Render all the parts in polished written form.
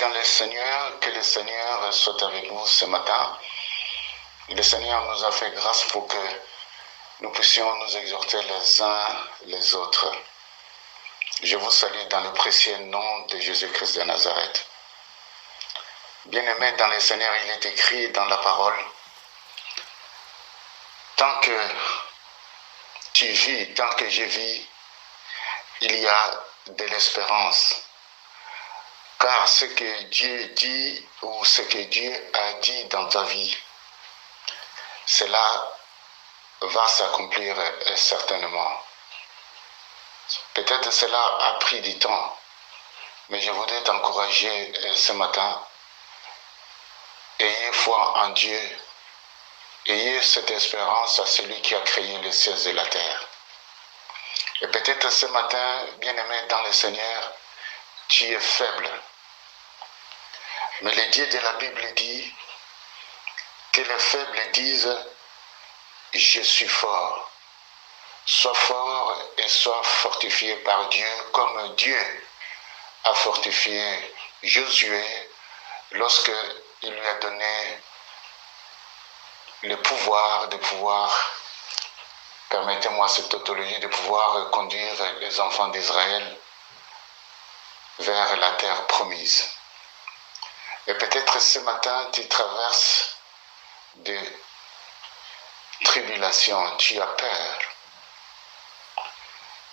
dans le Seigneur, que le Seigneur soit avec nous ce matin. Le Seigneur nous a fait grâce pour que nous puissions nous exhorter les uns les autres. Je vous salue dans le précieux nom de Jésus-Christ de Nazareth. Bien-aimés dans le Seigneur, il est écrit dans la parole, tant que tu vis, tant que je vis, il y a de l'espérance. Car ce que Dieu dit ou ce que Dieu a dit dans ta vie, cela va s'accomplir certainement. Peut-être cela a pris du temps, mais je voudrais t'encourager ce matin. Ayez foi en Dieu. Ayez cette espérance à celui qui a créé les cieux et la terre. Et peut-être ce matin, bien-aimé dans le Seigneur, tu es faible. Mais le Dieu de la Bible dit que les faibles disent « Je suis fort ». Sois fort et sois fortifié par Dieu comme Dieu a fortifié Josué lorsque il lui a donné le pouvoir permettez-moi cette tautologie, de pouvoir conduire les enfants d'Israël vers la terre promise. Et peut-être ce matin, tu traverses des tribulations, tu as peur.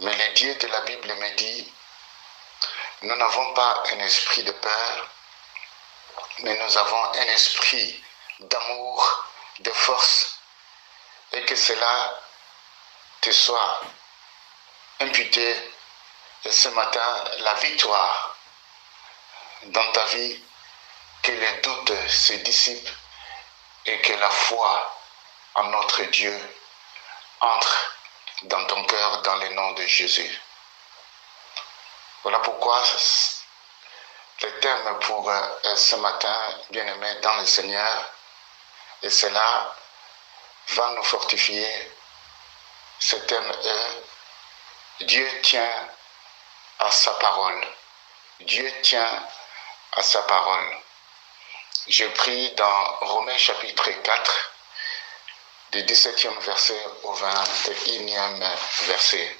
Mais le Dieu de la Bible me dit, nous n'avons pas un esprit de peur, mais nous avons un esprit d'amour, de force, et que cela te soit imputé, et ce matin, la victoire dans ta vie, que les doutes se dissipent et que la foi en notre Dieu entre dans ton cœur dans le nom de Jésus. Voilà pourquoi le thème pour ce matin, bien-aimé dans le Seigneur, et cela va nous fortifier. Ce thème est Dieu tient à sa parole. Dieu tient à sa parole. Je prie dans Romains chapitre 4, du 17e verset au 21e verset.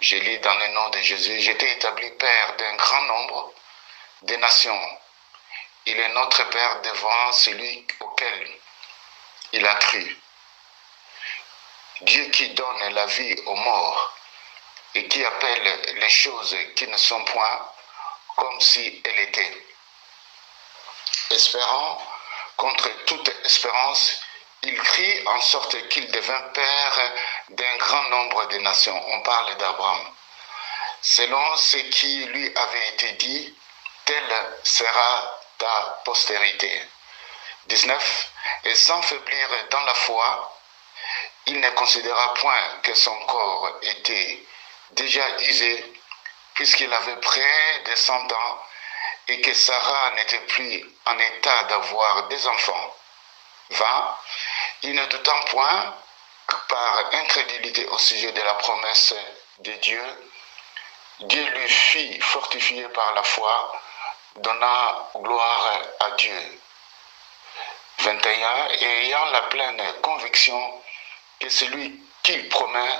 Je lis dans le nom de Jésus, j'étais établi Père d'un grand nombre de nations. Il est notre Père devant celui auquel il a cru. Dieu qui donne la vie aux morts et qui appelle les choses qui ne sont point comme si elles étaient. Espérant contre toute espérance, il crie en sorte qu'il devint père d'un grand nombre de nations. On parle d'Abraham. Selon ce qui lui avait été dit, telle sera ta postérité. 19. Et sans faiblir dans la foi, il ne considéra point que son corps était déjà usé, puisqu'il avait près de 100 ans, et que Sarah n'était plus en état d'avoir des enfants. 20. Il ne doutant point, par incrédulité au sujet de la promesse de Dieu, Dieu lui fit fortifier par la foi, donnant gloire à Dieu. 21. Et ayant la pleine conviction que celui qu'il promet,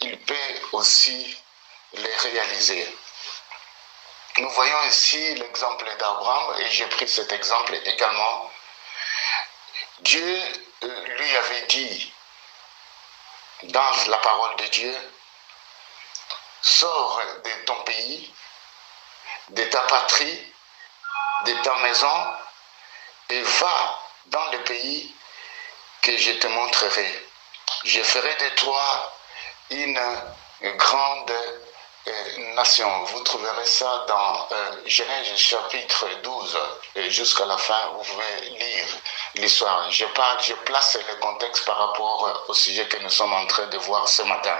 il peut aussi les réaliser. Nous voyons ici l'exemple d'Abraham, et j'ai pris cet exemple également. Dieu lui avait dit dans la parole de Dieu, sors de ton pays, de ta patrie, de ta maison, et va dans le pays que je te montrerai. Je ferai de toi une grande nation. Vous trouverez ça dans Genèse chapitre 12 et jusqu'à la fin, vous pouvez lire l'histoire. Je place le contexte par rapport au sujet que nous sommes en train de voir ce matin.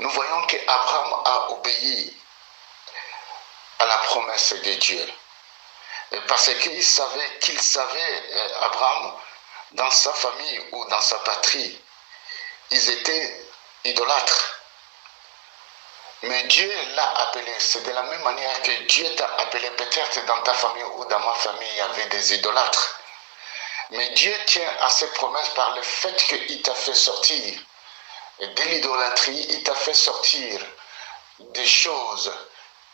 Nous voyons qu'Abraham a obéi à la promesse de Dieu. Et parce qu'il savait, Abraham, dans sa famille ou dans sa patrie, ils étaient idolâtres. Mais Dieu l'a appelé. C'est de la même manière que Dieu t'a appelé. Peut-être dans ta famille ou dans ma famille, il y avait des idolâtres. Mais Dieu tient à ses promesses par le fait qu'il t'a fait sortir de l'idolâtrie, il t'a fait sortir des choses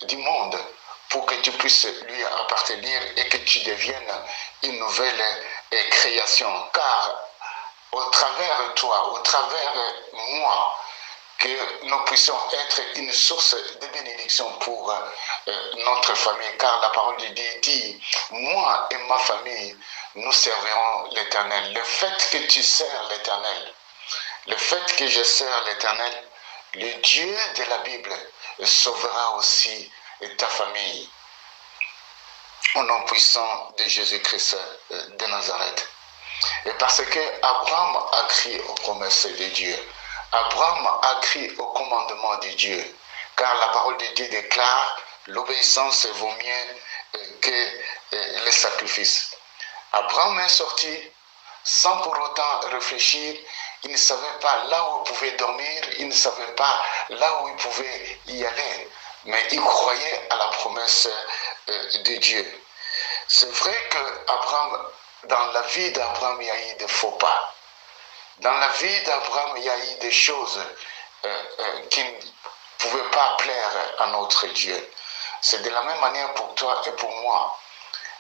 du monde pour que tu puisses lui appartenir et que tu deviennes une nouvelle création. Car au travers de toi, au travers de moi, que nous puissions être une source de bénédiction pour notre famille, car la parole de Dieu dit, moi et ma famille, nous servirons l'Éternel. Le fait que tu sers l'Éternel, le fait que je sers l'Éternel, le Dieu de la Bible sauvera aussi ta famille. Au nom puissant de Jésus-Christ de Nazareth. Et parce que Abraham a crié aux promesses de Dieu, Abraham a crié au commandement de Dieu, car la parole de Dieu déclare l'obéissance vaut mieux que les sacrifices. Abraham est sorti sans pour autant réfléchir. Il ne savait pas là où il pouvait dormir, il ne savait pas là où il pouvait y aller, mais il croyait à la promesse de Dieu. C'est vrai que Abraham, dans la vie d'Abraham, il y a eu des faux pas. Dans la vie d'Abraham, il y a eu des choses qui ne pouvaient pas plaire à notre Dieu. C'est de la même manière pour toi et pour moi.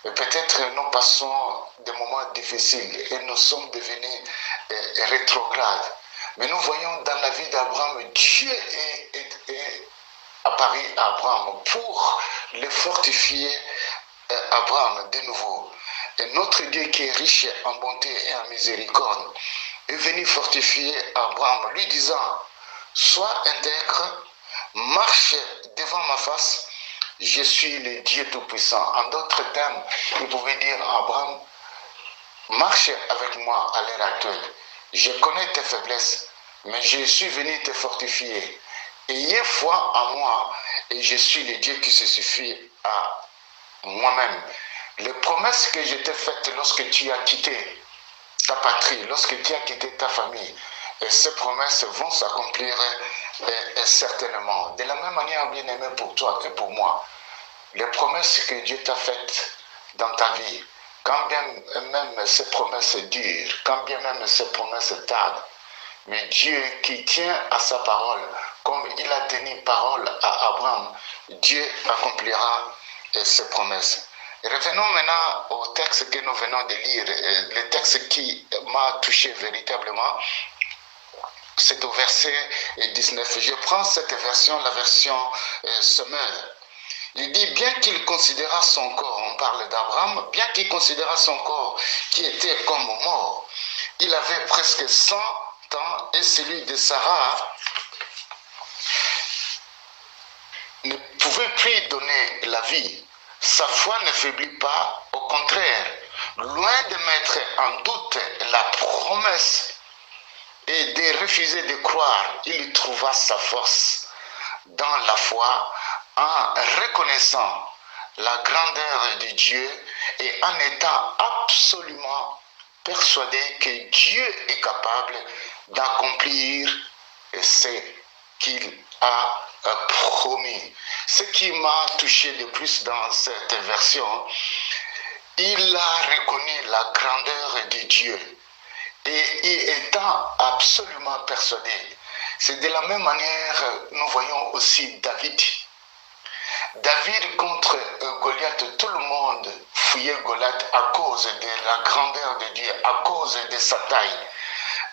Et peut-être nous passons des moments difficiles et nous sommes devenus rétrogrades. Mais nous voyons dans la vie d'Abraham, Dieu est apparu à Abraham pour le fortifier, Abraham de nouveau. Et notre Dieu qui est riche en bonté et en miséricorde est venu fortifier Abraham, lui disant, sois intègre, marche devant ma face, je suis le Dieu Tout-Puissant. En d'autres termes, il pouvait dire à Abraham, marche avec moi à l'heure actuelle. Je connais tes faiblesses, mais je suis venu te fortifier. Ayez foi en moi, et je suis le Dieu qui se suffit à moi-même. Les promesses que je t'ai faites lorsque tu as quitté ta patrie, lorsque tu as quitté ta famille, et ces promesses vont s'accomplir certainement. De la même manière, bien aimé, pour toi et pour moi, les promesses que Dieu t'a faites dans ta vie, quand bien même ces promesses durent, quand bien même ces promesses tardent, mais Dieu qui tient à sa parole, comme il a tenu parole à Abraham, Dieu accomplira ses promesses. Revenons maintenant au texte que nous venons de lire, le texte qui m'a touché véritablement, c'est au verset 19. Je prends cette version, la version Semeur. Il dit, bien qu'il considéra son corps, on parle d'Abraham, bien qu'il considéra son corps qui était comme mort, il avait presque 100 ans et celui de Sarah ne pouvait plus donner la vie. Sa foi ne faiblit pas, au contraire, loin de mettre en doute la promesse et de refuser de croire, il trouva sa force dans la foi en reconnaissant la grandeur de Dieu et en étant absolument persuadé que Dieu est capable d'accomplir ce qu'il a promis. Ce qui m'a touché le plus dans cette version, il a reconnu la grandeur de Dieu et il étant absolument persuadé. C'est de la même manière, nous voyons aussi David. David contre Goliath, tout le monde fuyait Goliath à cause de la grandeur de Dieu, à cause de sa taille.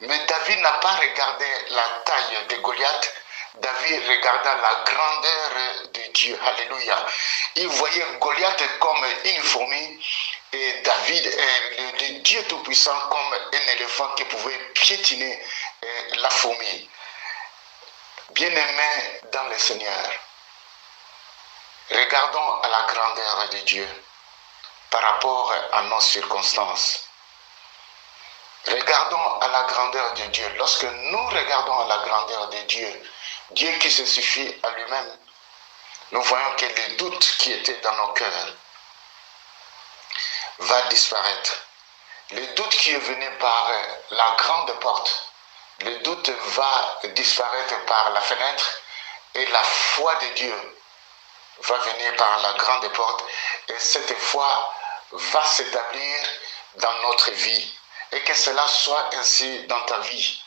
Mais David n'a pas regardé la taille de Goliath, David regarda la grandeur de Dieu. Alléluia. Il voyait Goliath comme une fourmi et David, le Dieu Tout-Puissant, comme un éléphant qui pouvait piétiner la fourmi. Bien-aimés dans le Seigneur, regardons à la grandeur de Dieu par rapport à nos circonstances. Regardons à la grandeur de Dieu. Lorsque nous regardons à la grandeur de Dieu, Dieu qui se suffit à lui-même, nous voyons que les doutes qui étaient dans nos cœurs va disparaître. Le doute qui est venu par la grande porte, le doute va disparaître par la fenêtre Et la foi de Dieu va venir par la grande porte et cette foi va s'établir dans notre vie. Et que cela soit ainsi dans ta vie.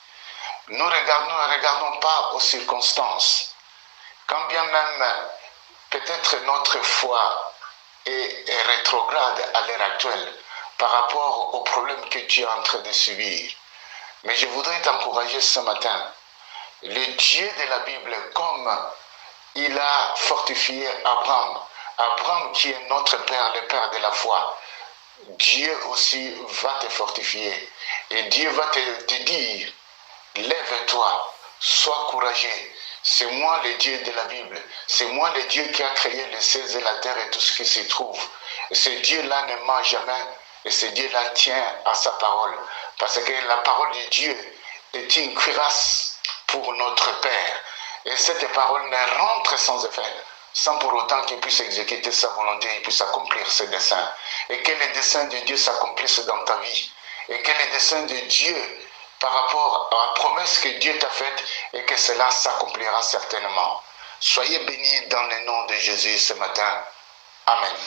Nous ne regardons pas aux circonstances. Quand bien même peut-être notre foi est rétrograde à l'heure actuelle par rapport aux problèmes que tu es en train de subir. Mais je voudrais t'encourager ce matin. Le Dieu de la Bible, comme il a fortifié Abraham, Abraham qui est notre Père, le Père de la foi, Dieu aussi va te fortifier. Et Dieu va te dire, lève-toi, sois courageux. C'est moi le Dieu de la Bible. C'est moi le Dieu qui a créé les cieux et la terre et tout ce qui s'y trouve. Et ce Dieu-là ne ment jamais. Et ce Dieu-là tient à sa parole. Parce que la parole de Dieu est une cuirasse pour notre Père. Et cette parole ne rentre sans effet, sans pour autant qu'il puisse exécuter sa volonté et puisse accomplir ses desseins. Et que les desseins de Dieu s'accomplissent dans ta vie. Et que les desseins de Dieu par rapport à la promesse que Dieu t'a faite et que cela s'accomplira certainement. Soyez bénis dans le nom de Jésus ce matin. Amen.